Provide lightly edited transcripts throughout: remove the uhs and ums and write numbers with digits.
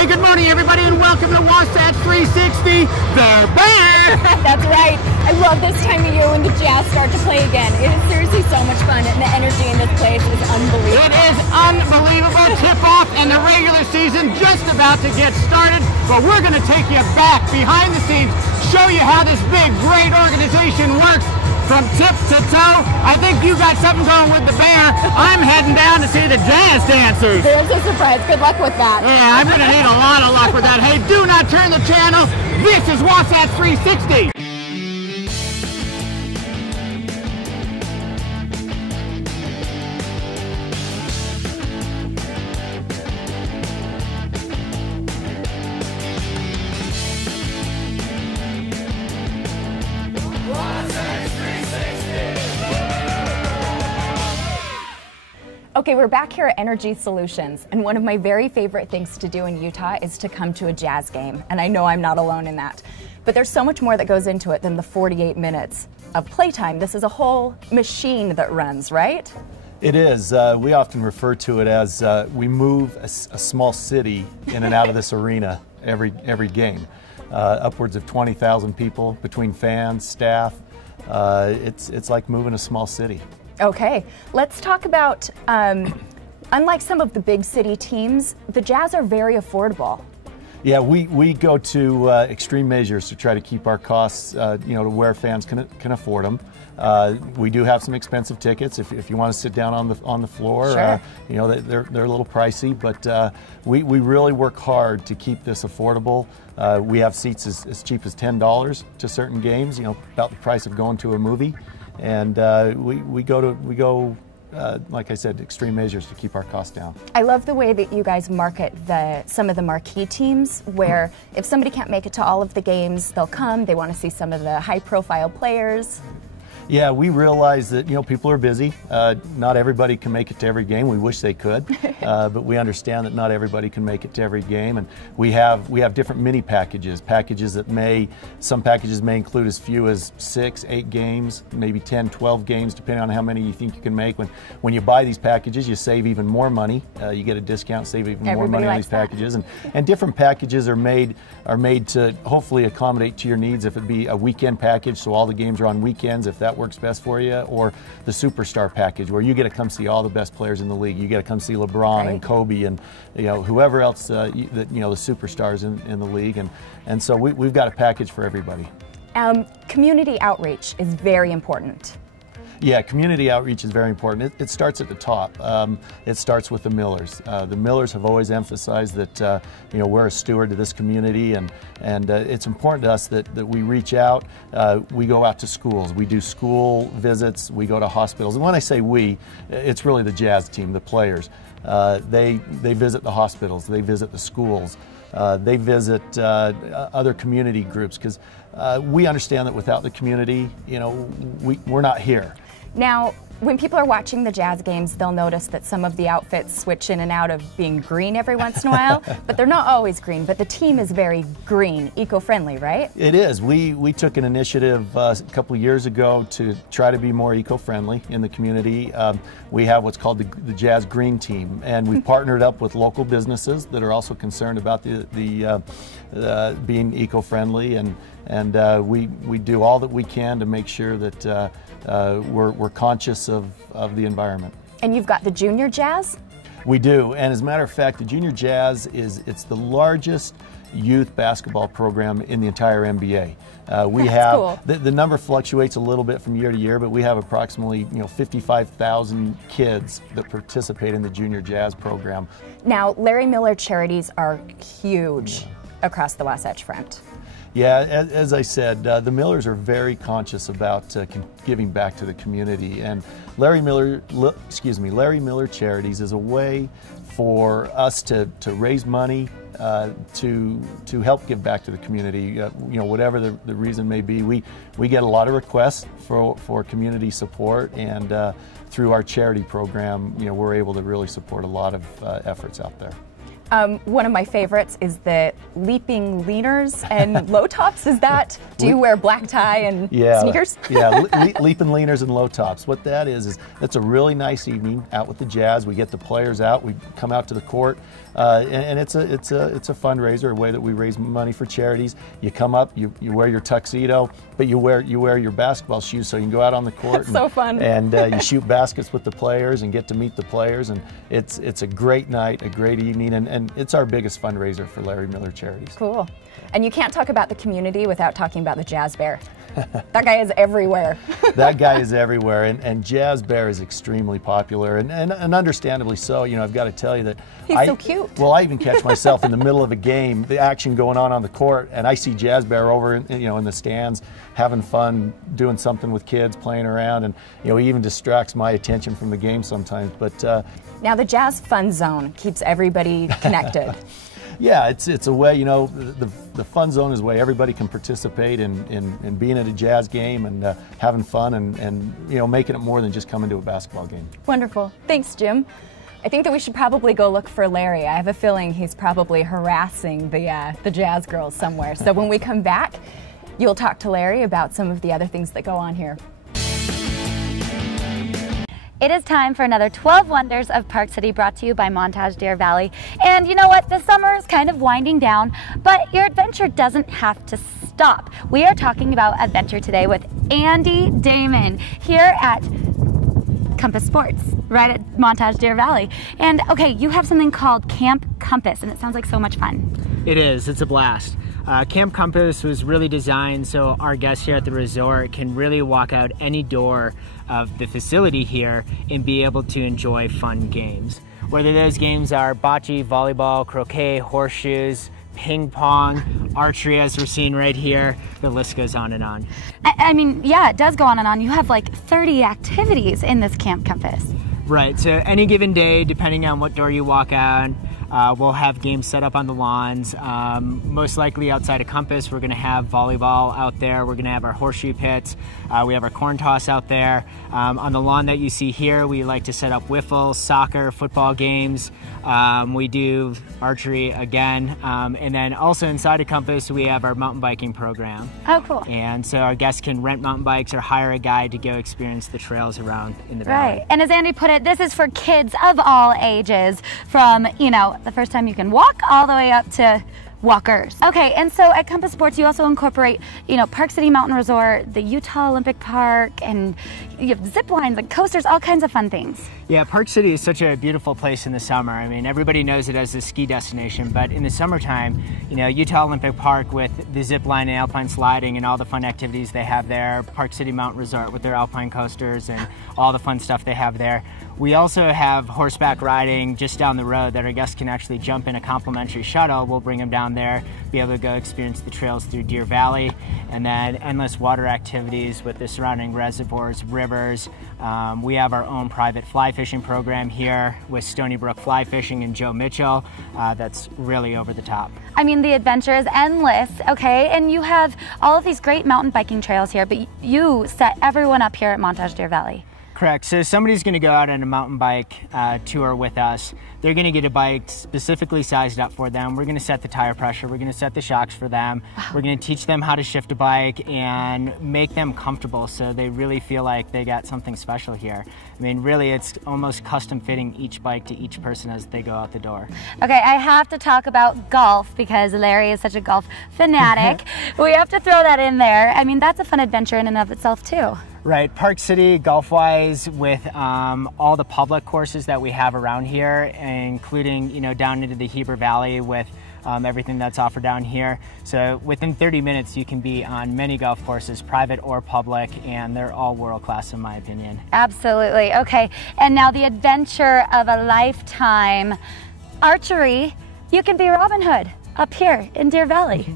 Hey, good morning, everybody, and welcome to Wasatch 360, the Bear! That's right. I love this time of year when the Jazz start to play again. It is seriously so much fun, and the energy in this place is unbelievable. It is unbelievable. Tip-off and the regular season just about to get started, but we're going to take you back behind the scenes, show you how this big, great organization works from tip to toe. I think you got something going with the Bear. I'm heading down to see the Jazz dancers. There's a surprise. Good luck with that. Yeah, I'm going to need a lot of luck with that. Hey, do not turn the channel. This is Wasatch 360. Okay, we're back here at Energy Solutions, and one of my very favorite things to do in Utah is to come to a Jazz game, and I know I'm not alone in that. But there's so much more that goes into it than the 48 minutes of playtime. This is a whole machine that runs, right? It is. We often refer to it as we move a small city in and out of this arena every game. Upwards of 20,000 people between fans, staff. It's like moving a small city. Okay, let's talk about, unlike some of the big city teams, the Jazz are very affordable. Yeah, we go to extreme measures to try to keep our costs, to where fans can afford them. We do have some expensive tickets if you want to sit down on the floor. Sure. They're a little pricey, but we really work hard to keep this affordable. We have seats as cheap as $10 to certain games. About the price of going to a movie. And we go, like I said, extreme measures to keep our costs down. I love the way that you guys market some of the marquee teams, where if somebody can't make it to all of the games, they'll come. They want to see some of the high-profile players. Yeah, we realize that people are busy. Not everybody can make it to every game. We wish they could, but we understand that not everybody can make it to every game. And we have different mini packages. Some packages may include as few as 6, 8 games, maybe 10, 12 games, depending on how many you think you can make. When you buy these packages, you save even more money. You get a discount, save even more money on these packages. And different packages are made to hopefully accommodate to your needs. If it be a weekend package, so all the games are on weekends, if that works best for you, or the superstar package where you get to come see all the best players in the league. You get to come see LeBron and Kobe and whoever else the superstars in the league, and so we've got a package for everybody. Community outreach is very important. Yeah, community outreach is very important. It starts at the top. It starts with the Millers. The Millers have always emphasized that we're a steward to this community, and it's important to us that we reach out. We go out to schools. We do school visits. We go to hospitals. And when I say we, it's really the Jazz team, the players. They visit the hospitals. They visit the schools. They visit other community groups, because we understand that without the community, we're not here. Now, when people are watching the Jazz games, they'll notice that some of the outfits switch in and out of being green every once in a while, but they're not always green. But the team is very green, eco-friendly, right? It is. We took an initiative a couple of years ago to try to be more eco-friendly in the community. We have what's called the Jazz Green Team, and we've partnered up with local businesses that are also concerned about the being eco-friendly, and we do all that we can to make sure that we're conscious of the environment. And you've got the Junior Jazz? We do, and as a matter of fact, the Junior Jazz it's the largest youth basketball program in the entire NBA. Cool. The number fluctuates a little bit from year to year, but we have approximately 55,000 kids that participate in the Junior Jazz program. Now, Larry Miller charities are huge across the Wasatch Front. Yeah, as I said, the Millers are very conscious about giving back to the community, and Larry Miller Charities is a way for us to raise money to help give back to the community. Whatever the reason may be, we get a lot of requests for community support, and through our charity program, we're able to really support a lot of efforts out there. One of my favorites is the leaping leaners and low tops. Is that, do you wear black tie and sneakers? Yeah, leaping leaners and low tops. What that is that's a really nice evening out with the Jazz. We get the players out. We come out to the court. And it's a fundraiser, a way that we raise money for charities. You come up, you wear your tuxedo, but you wear your basketball shoes so you can go out on the court. That's so fun. And you shoot baskets with the players and get to meet the players, and it's a great night, a great evening, and it's our biggest fundraiser for Larry Miller Charities. Cool. And you can't talk about the community without talking about the Jazz Bear. That guy is everywhere. That guy is everywhere, and Jazz Bear is extremely popular, and understandably so. You know, I've got to tell you that he's so cute. Well, I even catch myself in the middle of a game, the action going on the court, and I see Jazz Bear over in the stands having fun, doing something with kids, playing around, and he even distracts my attention from the game sometimes. But now the Jazz Fun Zone keeps everybody connected. Yeah, it's a way, the fun zone is a way everybody can participate in being at a Jazz game and having fun and making it more than just coming to a basketball game. Wonderful. Thanks, Jim. I think that we should probably go look for Larry. I have a feeling he's probably harassing the Jazz girls somewhere. So when we come back, you'll talk to Larry about some of the other things that go on here. It is time for another 12 Wonders of Park City, brought to you by Montage Deer Valley. And you know what? The summer is kind of winding down, but your adventure doesn't have to stop. We are talking about adventure today with Andy Damon here at Compass Sports, right at Montage Deer Valley. And okay, you have something called Camp Compass, and it sounds like so much fun. It is. It's a blast. Camp Compass was really designed so our guests here at the resort can really walk out any door of the facility here and be able to enjoy fun games. Whether those games are bocce, volleyball, croquet, horseshoes, ping pong, archery, as we're seeing right here, the list goes on and on. I mean, yeah, it does go on and on. You have like 30 activities in this Camp Compass. Right, so any given day, depending on what door you walk out, we'll have games set up on the lawns. Most likely outside of Compass, we're going to have volleyball out there. We're going to have our horseshoe pits. We have our corn toss out there. On the lawn that you see here, we like to set up wiffle, soccer, football games. We do archery again. And then also inside of Compass, we have our mountain biking program. Oh, cool. And so our guests can rent mountain bikes or hire a guide to go experience the trails around in the valley. Right. And as Andy put it, this is for kids of all ages, from, the first time you can walk all the way up to walkers. Okay, and so at Compass Sports, you also incorporate, Park City Mountain Resort, the Utah Olympic Park, and you have zip lines and coasters, all kinds of fun things. Yeah, Park City is such a beautiful place in the summer. I mean, everybody knows it as a ski destination, but in the summertime, Utah Olympic Park with the zip line and alpine sliding and all the fun activities they have there, Park City Mountain Resort with their alpine coasters and all the fun stuff they have there. We also have horseback riding just down the road that our guests can actually jump in a complimentary shuttle. We'll bring them down there, be able to go experience the trails through Deer Valley, and then endless water activities with the surrounding reservoirs, rivers. We have our own private fly fishing program here with Stony Brook Fly Fishing and Joe Mitchell. That's really over the top. I mean, the adventure is endless, okay? And you have all of these great mountain biking trails here, but you set everyone up here at Montage Deer Valley. Correct. So somebody's going to go out on a mountain bike tour with us. They're going to get a bike specifically sized up for them. We're going to set the tire pressure. We're going to set the shocks for them. We're going to teach them how to shift a bike and make them comfortable so they really feel like they got something special here. I mean, really, it's almost custom fitting each bike to each person as they go out the door. Okay, I have to talk about golf because Larry is such a golf fanatic. We have to throw that in there. I mean, that's a fun adventure in and of itself, too. Right, Park City, golf-wise, with all the public courses that we have around here, including, down into the Heber Valley with everything that's offered down here. So within 30 minutes, you can be on many golf courses, private or public, and they're all world-class in my opinion. Absolutely. Okay, and now the adventure of a lifetime, archery. You can be Robin Hood up here in Deer Valley.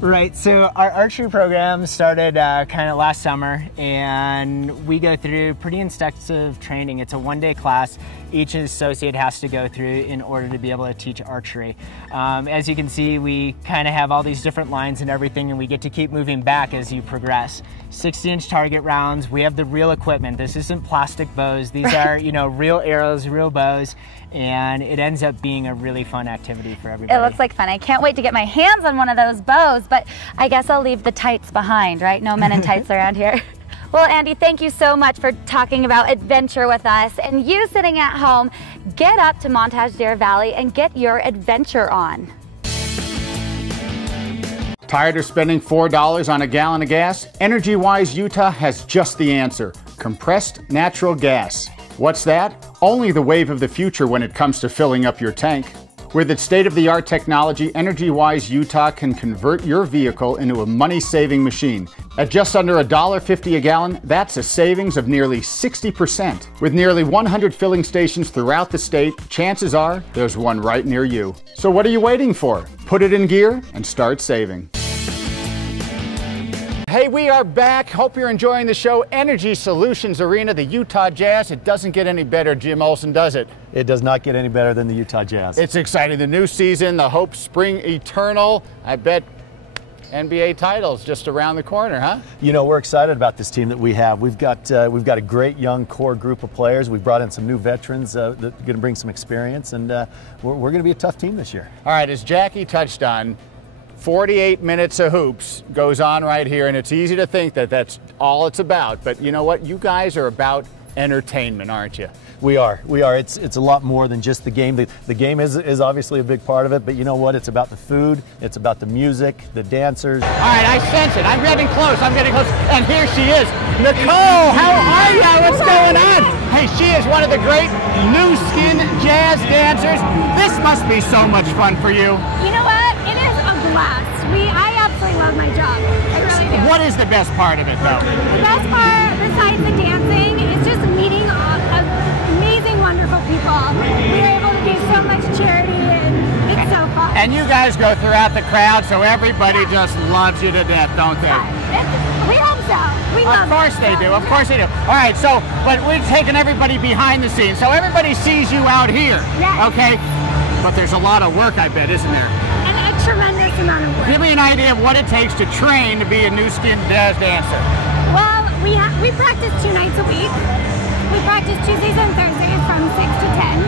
Right, so our archery program started kind of last summer, and we go through pretty extensive training. It's a one-day class each associate has to go through in order to be able to teach archery. As you can see, we kind of have all these different lines and everything, and we get to keep moving back as you progress. 60-inch target rounds. We have the real equipment. This isn't plastic bows. These are, real arrows, real bows, and it ends up being a really fun activity for everybody. It looks like fun. I can't wait to get my hands on one of those bows, but I guess I'll leave the tights behind, right? No men in tights around here. Well, Andy, thank you so much for talking about adventure with us. And you sitting at home, get up to Montage Deer Valley and get your adventure on. Tired of spending $4 on a gallon of gas? Energy-Wise Utah has just the answer: compressed natural gas. What's that? Only the wave of the future when it comes to filling up your tank. With its state-of-the-art technology, Energy-Wise Utah can convert your vehicle into a money-saving machine. At just under $1.50 a gallon, that's a savings of nearly 60%. With nearly 100 filling stations throughout the state, chances are there's one right near you. So what are you waiting for? Put it in gear and start saving. Hey, we are back. Hope you're enjoying the show. Energy Solutions Arena, the Utah Jazz. It doesn't get any better, Jim Olson, does it? It does not get any better than the Utah Jazz. It's exciting. The new season, the hope spring eternal. I bet NBA titles just around the corner, huh? You know, we're excited about this team that we have. We've got a great young core group of players. We've brought in some new veterans that are going to bring some experience, and we're going to be a tough team this year. All right, as Jackie touched on, 48 minutes of hoops goes on right here, and it's easy to think that that's all it's about. But you know what? You guys are about entertainment, aren't you? We are. It's a lot more than just the game. The game is obviously a big part of it, but you know what? It's about the food, it's about the music, the dancers. All right, I sense it. I'm getting close. And here she is. Nicole, how are you? What's going on? Hey, she is one of the great new skin jazz dancers. This must be so much fun for you. You know what? It is a blast. I absolutely love my job. I really do. What is the best part of it, though? The best part, besides the dancing, is just meeting amazing, wonderful people. We are able to do so much charity, and it's so fun. And you guys go throughout the crowd, so everybody just loves you to death, don't they? We hope so. We love it. Of course they do. Of course they do. All right, so, but we're taking everybody behind the scenes, so everybody sees you out here. Yes. Okay? But there's a lot of work, I bet, isn't there? And a tremendous amount of work. Give me an idea of what it takes to train to be a new skin jazz dancer. Well, we practice 2 nights a week. We practice Tuesdays and Thursdays from 6 to 10.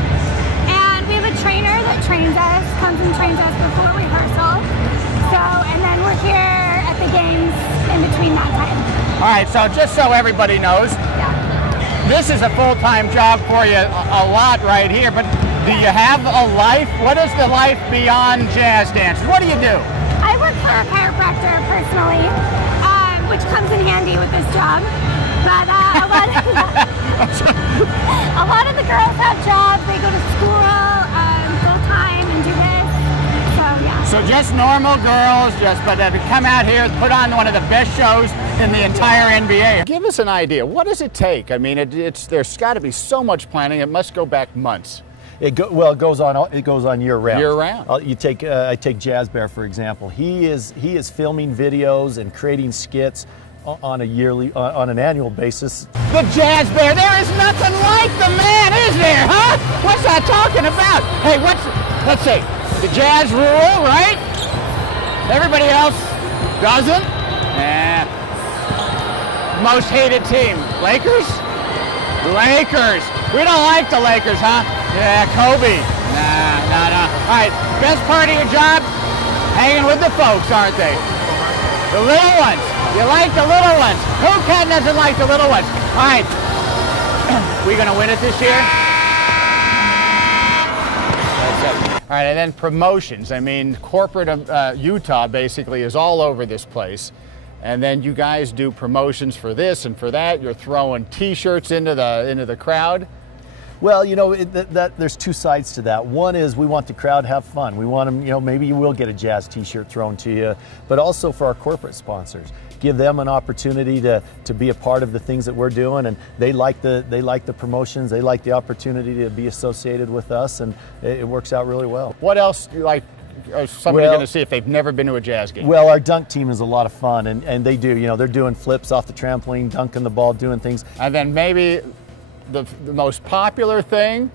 And we have a trainer that trains us, comes and trains us before rehearsal. So, and then we're here at the games in between that time. All right, so just so everybody knows, this is a full-time job for you, a lot right here, but do you have a life? What is the life beyond jazz dances? What do you do? I work for a chiropractor personally, which comes in handy with this job. But a lot of the girls have jobs. They go to school full-time and do this. So, yeah. So just normal girls, but to come out here, put on one of the best shows in the entire NBA. Give us an idea. What does it take? I mean, there's got to be so much planning. It must go back months. It goes on year round. Year round. I take Jazz Bear for example. He is filming videos and creating skits on an annual basis. The Jazz Bear, there is nothing like the man, is there, huh? What's that talking about? Hey, let's see, the Jazz rule, right? Everybody else doesn't? Most hated team, Lakers? Lakers. We don't like the Lakers, huh? Yeah, Kobe. Nah. All right, best part of your job? Hanging with the folks, aren't they? The little ones. You like the little ones. Who doesn't like the little ones? All right. We gonna win it this year? That's it. All right, and then promotions. I mean, corporate Utah basically is all over this place. And then you guys do promotions for this and for that. You're throwing T-shirts into the crowd. Well, you know, there's two sides to that. One is we want the crowd to have fun. We want them, you know, maybe you will get a Jazz T-shirt thrown to you, but also for our corporate sponsors. Give them an opportunity to be a part of the things that we're doing, and they like the promotions. They like the opportunity to be associated with us, and it works out really well. What else do you like? Is somebody going to see if they've never been to a Jazz game? Well, our dunk team is a lot of fun, and they do. You know, they're doing flips off the trampoline, dunking the ball, doing things. And then maybe the most popular thing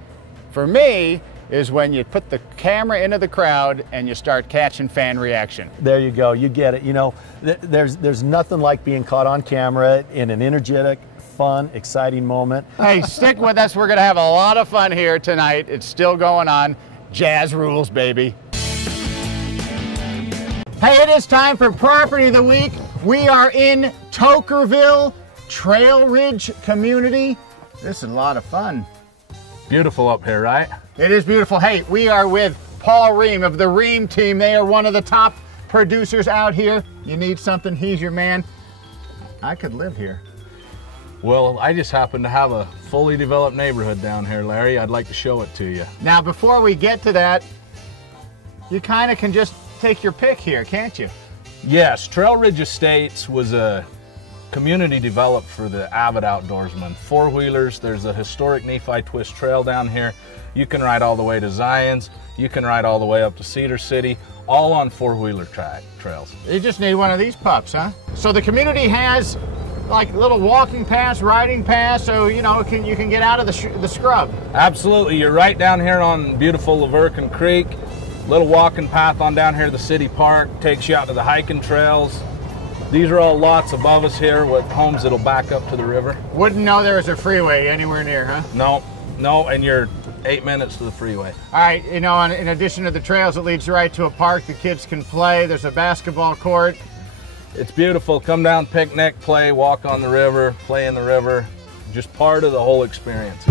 for me is when you put the camera into the crowd and you start catching fan reaction. There you go. You get it. You know, there's nothing like being caught on camera in an energetic, fun, exciting moment. Hey, stick with us. We're going to have a lot of fun here tonight. It's still going on. Jazz rules, baby. Hey, it is time for Property of the Week. We are in Tokerville, Trail Ridge community. This is a lot of fun. Beautiful up here, right? It is beautiful. Hey, we are with Paul Ream of the Ream team. They are one of the top producers out here. You need something, he's your man. I could live here. Well, I just happen to have a fully developed neighborhood down here, Larry. I'd like to show it to you. Now, before we get to that, you kind of can just take your pick here, can't you? Yes, Trail Ridge Estates was a community developed for the avid outdoorsman. Four-wheelers, there's a historic Nephi Twist Trail down here. You can ride all the way to Zion's. You can ride all the way up to Cedar City, all on four-wheeler trails. You just need one of these pups, huh? So the community has like little walking paths, riding paths, so you know you can get out of the scrub. Absolutely, you're right down here on beautiful Lavercan Creek. Little walking path on down here to the city park, takes you out to the hiking trails. These are all lots above us here with homes that'll back up to the river. Wouldn't know there was a freeway anywhere near, huh? No, and you're 8 minutes to the freeway. All right, you know, in addition to the trails, it leads right to a park the kids can play. There's a basketball court. It's beautiful. Come down, picnic, play, walk on the river, play in the river. Just part of the whole experience.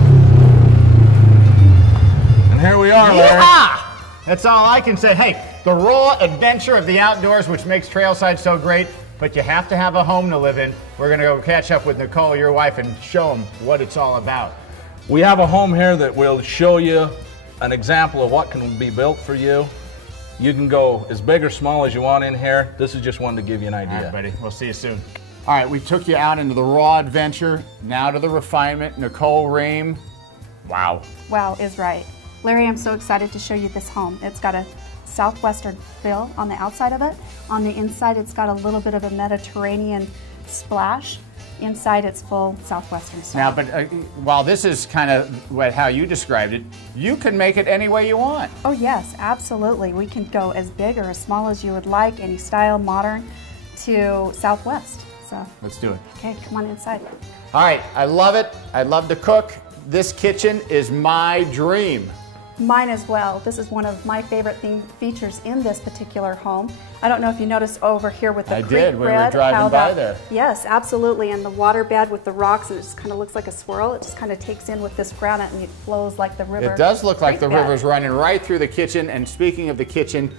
And here we are, Larry. Yeah! That's all I can say. Hey, the raw adventure of the outdoors, which makes Trailside so great, but you have to have a home to live in. We're gonna go catch up with Nicole, your wife, and show them what it's all about. We have a home here that will show you an example of what can be built for you. You can go as big or small as you want in here. This is just one to give you an idea. All right, buddy. We'll see you soon. All right, we took you out into the raw adventure. Now to the refinement. Nicole Ream. Wow. Wow is right. Larry, I'm so excited to show you this home. It's got a southwestern feel on the outside of it. On the inside, it's got a little bit of a Mediterranean splash. Inside, it's full southwestern style. Now, but while this is kind of how you described it, you can make it any way you want. Oh yes, absolutely. We can go as big or as small as you would like, any style, modern to southwest. So let's do it. Okay, come on inside. All right, I love it. I love to cook. This kitchen is my dream. Mine as well. This is one of my favorite features in this particular home. I don't know if you noticed over here with the creek did. We were bed, driving by there. Yes, absolutely. And the water bed with the rocks, and it just kind of looks like a swirl. It just kind of takes in with this granite and it flows like the river. It does look like the bed. river's running right through the kitchen. And speaking of the kitchen,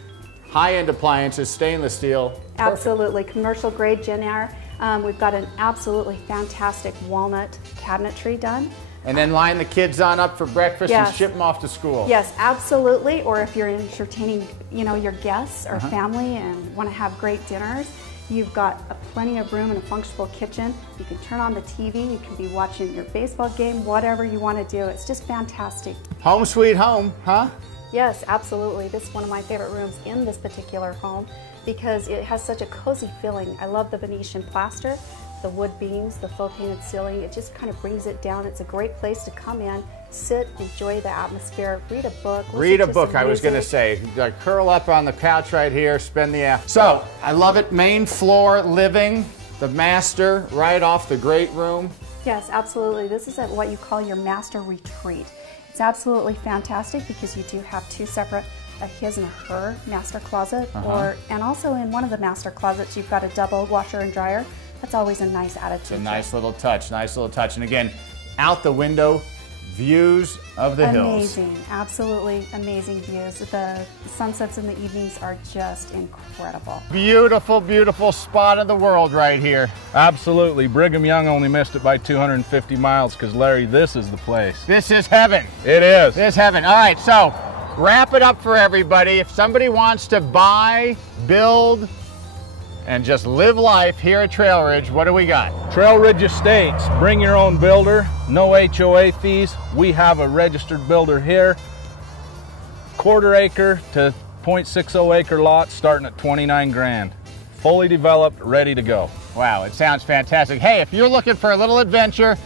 high-end appliances, stainless steel. Absolutely. Commercial grade Jenn-Air. We've got an absolutely fantastic walnut cabinetry done. And then line the kids on up for breakfast and ship them off to school. Yes, absolutely. Or if you're entertaining, you know, your guests or family and want to have great dinners, you've got plenty of room and a functional kitchen. You can turn on the TV. You can be watching your baseball game, whatever you want to do. It's just fantastic. Home sweet home, huh? Yes, absolutely. This is one of my favorite rooms in this particular home because it has such a cozy feeling. I love the Venetian plaster, the wood beams, the faux painted ceiling. It just kind of brings it down. It's a great place to come in, sit, enjoy the atmosphere, read a book. Read a book, I was going to say. Like, curl up on the couch right here, spend the afternoon. So, I love it. Main floor living, the master, right off the great room. Yes, absolutely. This is what you call your master retreat. It's absolutely fantastic because you do have two separate his and her master closet, and also in one of the master closets you've got a double washer and dryer. That's always a nice attitude. It's a nice little touch, nice little touch. And again, out the window, views of the hills. Amazing, absolutely amazing views. The sunsets in the evenings are just incredible. Beautiful, beautiful spot of the world right here. Absolutely. Brigham Young only missed it by 250 miles because, Larry, this is the place. This is heaven. It is. This is heaven. All right, so wrap it up for everybody. If somebody wants to buy, build, and just live life here at Trail Ridge, what do we got? Trail Ridge Estates. Bring your own builder. No HOA fees. We have a registered builder here. Quarter acre to 0.60 acre lots starting at 29 grand. Fully developed, ready to go. Wow, it sounds fantastic. Hey, if you're looking for a little adventure,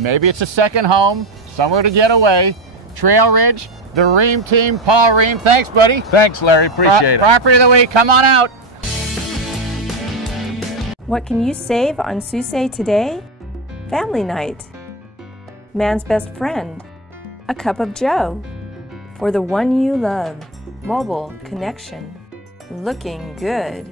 maybe it's a second home, somewhere to get away, Trail Ridge, the Ream team, Paul Ream. Thanks, buddy. Thanks, Larry. Appreciate it. Property of the week. Come on out. What can you save on Susay today? Family night. Man's best friend. A cup of joe. For the one you love. Mobile connection. Looking good.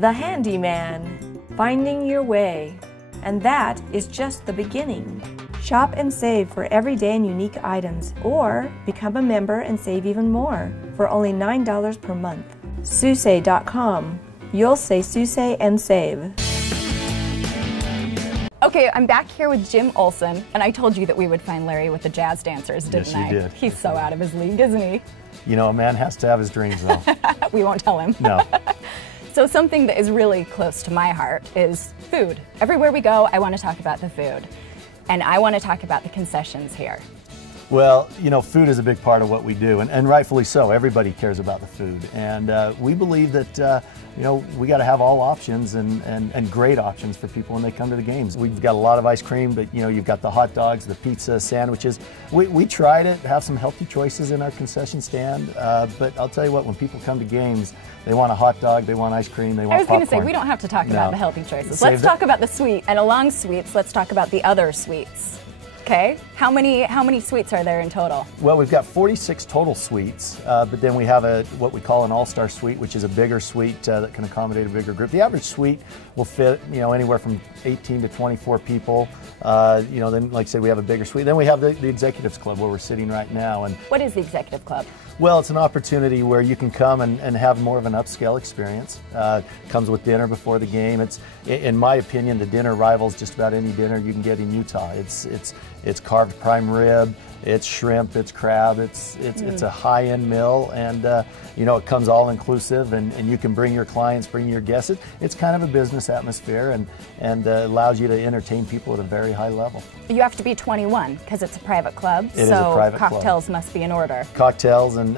The handyman. Finding your way. And that is just the beginning. Shop and save for everyday and unique items, or become a member and save even more for only $9 per month. Susay.com. You'll say Susay and save. Okay, I'm back here with Jim Olson, and I told you that we would find Larry with the jazz dancers, didn't I? Yes, you did. He's so out of his league, isn't he? You know, a man has to have his dreams, though. We won't tell him. No. So something that is really close to my heart is food. Everywhere we go, I want to talk about the food. And I want to talk about the concessions here. Well, you know, food is a big part of what we do, and rightfully so. Everybody cares about the food. And we believe that, you know, we got to have all options and great options for people when they come to the games. We've got a lot of ice cream, but, you know, you've got the hot dogs, the pizza, sandwiches. We try to have some healthy choices in our concession stand, but I'll tell you what, when people come to games, they want a hot dog, they want ice cream, they want popcorn. I was going to say, we don't have to talk about the healthy choices. Let's talk about the sweet, and along sweets, let's talk about the other sweets. Okay, how many suites are there in total? Well, we've got 46 total suites, but then we have what we call an all-star suite, which is a bigger suite that can accommodate a bigger group. The average suite will fit, you know, anywhere from 18 to 24 people. You know, then, like I say, we have a bigger suite. Then we have the Executives Club where we're sitting right now. And what is the Executive Club? Well, it's an opportunity where you can come and have more of an upscale experience. Comes with dinner before the game. It's, in my opinion, the dinner rivals just about any dinner you can get in Utah. It's carved prime rib, it's shrimp, it's crab, it's a high-end meal, and you know, it comes all inclusive, and you can bring your clients, bring your guests. It's kind of a business atmosphere, and allows you to entertain people at a very high level. You have to be 21 because it's a private club. It is a private club. Cocktails must be in order. Cocktails and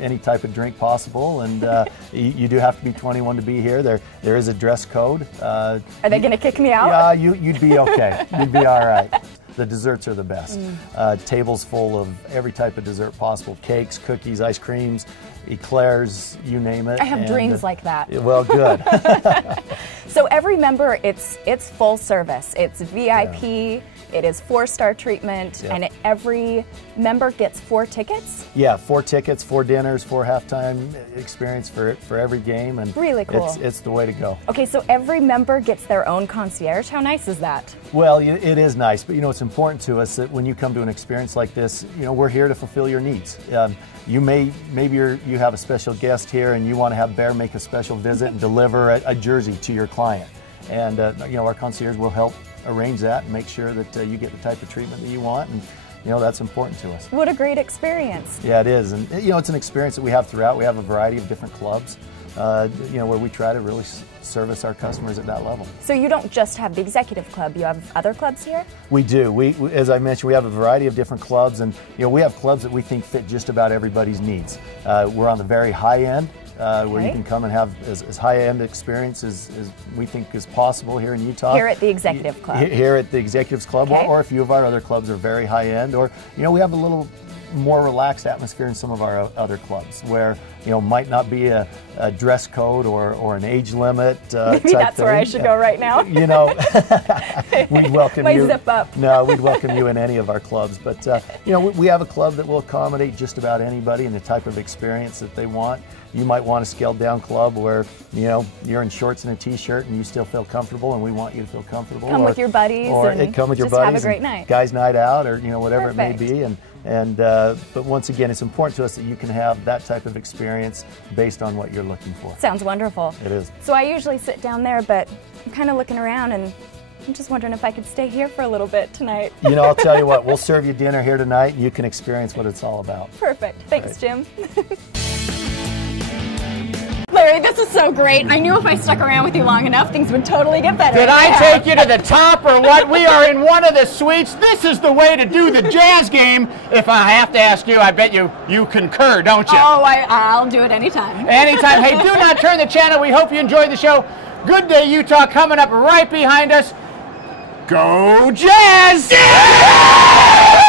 any type of drink possible, and you do have to be 21 to be here. There is a dress code. Are they going to kick me out? Yeah, you'd be okay. You'd be all right. The desserts are the best. Tables full of every type of dessert possible. Cakes, cookies, ice creams, eclairs, you name it. I have dreams like that. Well, good. So every member, it's full service. It's VIP. It is 4-star treatment, and every member gets 4 tickets? Yeah, 4 tickets, 4 dinners, 4 halftime experience for every game. And really cool. It's the way to go. Okay, so every member gets their own concierge. How nice is that? Well, it is nice, but you know, it's important to us that when you come to an experience like this, you know, we're here to fulfill your needs. Maybe you have a special guest here and you want to have Bear make a special visit and deliver a jersey to your client. And you know, our concierge will help arrange that and make sure that you get the type of treatment that you want, and you know, that's important to us. What a great experience. Yeah, it is, and you know, it's an experience that we have throughout. We have a variety of different clubs, you know, where we try to really service our customers at that level. So you don't just have the Executive Club, you have other clubs here? We do. We as I mentioned, we have a variety of different clubs, and you know, we have clubs that we think fit just about everybody's needs. We're on the very high end, where you can come and have as high-end experience as we think is possible here in Utah. Here at the Executive Club. Here at the Executives Club, or a few of our other clubs are very high-end, or you know, we have a little more relaxed atmosphere in some of our other clubs where, you know, might not be a dress code or an age limit. Maybe that's where I should go right now. You know, we'd welcome you. Zip up. No, we'd welcome you in any of our clubs. But, you know, we have a club that will accommodate just about anybody and the type of experience that they want. You might want a scaled down club where, you know, you're in shorts and a t-shirt and you still feel comfortable, and we want you to feel comfortable. Come with your buddies and come with your just buddies, have a great night. Guys' night out, or, you know, whatever Perfect. it may be. But once again, it's important to us that you can have that type of experience based on what you're looking for. Sounds wonderful. It is. So I usually sit down there, but I'm kind of looking around and I'm just wondering if I could stay here for a little bit tonight. You know, I'll tell you what, we'll serve you dinner here tonight and you can experience what it's all about. Perfect. Thanks, Jim. Larry, this is so great. I knew if I stuck around with you long enough, things would totally get better. Did I take you to the top or what? We are in one of the suites. This is the way to do the jazz game. If I have to ask you, I bet you concur, don't you? Oh, I'll do it anytime. Anytime. Hey, do not turn the channel. We hope you enjoyed the show. Good Day, Utah, coming up right behind us. Go Jazz! Yeah!